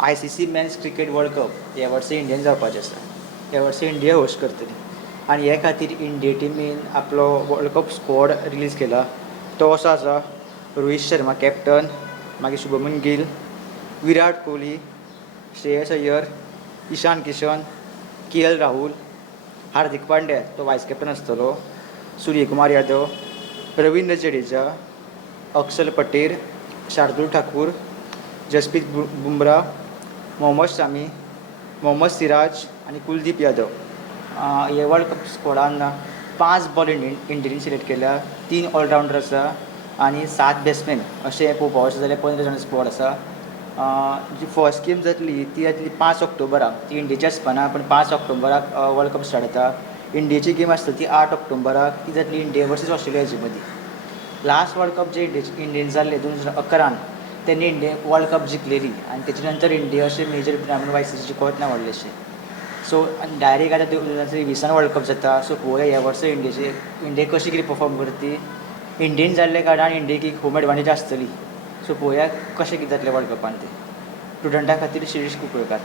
ICC men's cricket world cup ह्या वर्सा Indian जावपाचें आसा. ह्या वर्सा इंडिया होस्ट करतली आनी हे खातीर इंडिया टिमीन आपलो वर्ल्ड कप स्क्वॉड रिलीज केला. तो असो आसा: रोहीत शर्मा कॅप्टन, मागीर शुभमन गिल, विराट कोहली, श्रेयस अय्यर, ईशान किशन, KL राहुल, हार्दिक पांड्या तो वायस कॅप्टन आसतलो, सूर्यकुमार यादव, रविंद्र जडेजा, अक्षर पटेल, शार्दूल ठाकूर, जसप्रीत बुमराह, मोहम्मद शामी, मोहम्मद सिराज आनी कुलदीप यादव. हे वर्ल्ड कप स्क्वॉडान 5 बॉल इंडियेन सिलेक्ट केल्या, 3 ऑलरावंडर आसा आनी 7 बॅट्समॅन अशें पळोवपाक वचत जाल्यार 15 जाण स्क्वॉड आसा. जी फर्स्ट गेम जातली ती जातली 5 ऑक्टोबराक. ती इंडियेची आसपाना, पण 5 ऑक्टोबराक वर्ल्ड कप स्टार्ट जाता. इंडियेची गेम आसता ती 8 ऑक्टोबराक. ती जातली इंडिया वर्सीस ऑस्ट्रेलिया हेजे मदीं. लास्ट वर्ल्ड कप जे इंडियेन जाल्ले 2011 तेन्ना इंडिया वर्ल्ड कप जिखलेली आनी तेचे नंतर इंडिया अशें मेजर टुर्नामेंट वायसीस जिखत ना व्हडलेशें. सो डायरेक्ट आतां 2023 वर्ल्ड कप जाता. सो पळोवया ह्या वर्सा इंडिया कशी कितें परफॉर्म करता. इंडियेन जाल्ले कारणान इंडियेक एक होम एडवांटेज आसतली. सो पळोवया कशें कितें जातलें वर्ल्ड कपान तें. स्टुडंटा खातीर शिरीश कुंकळकार.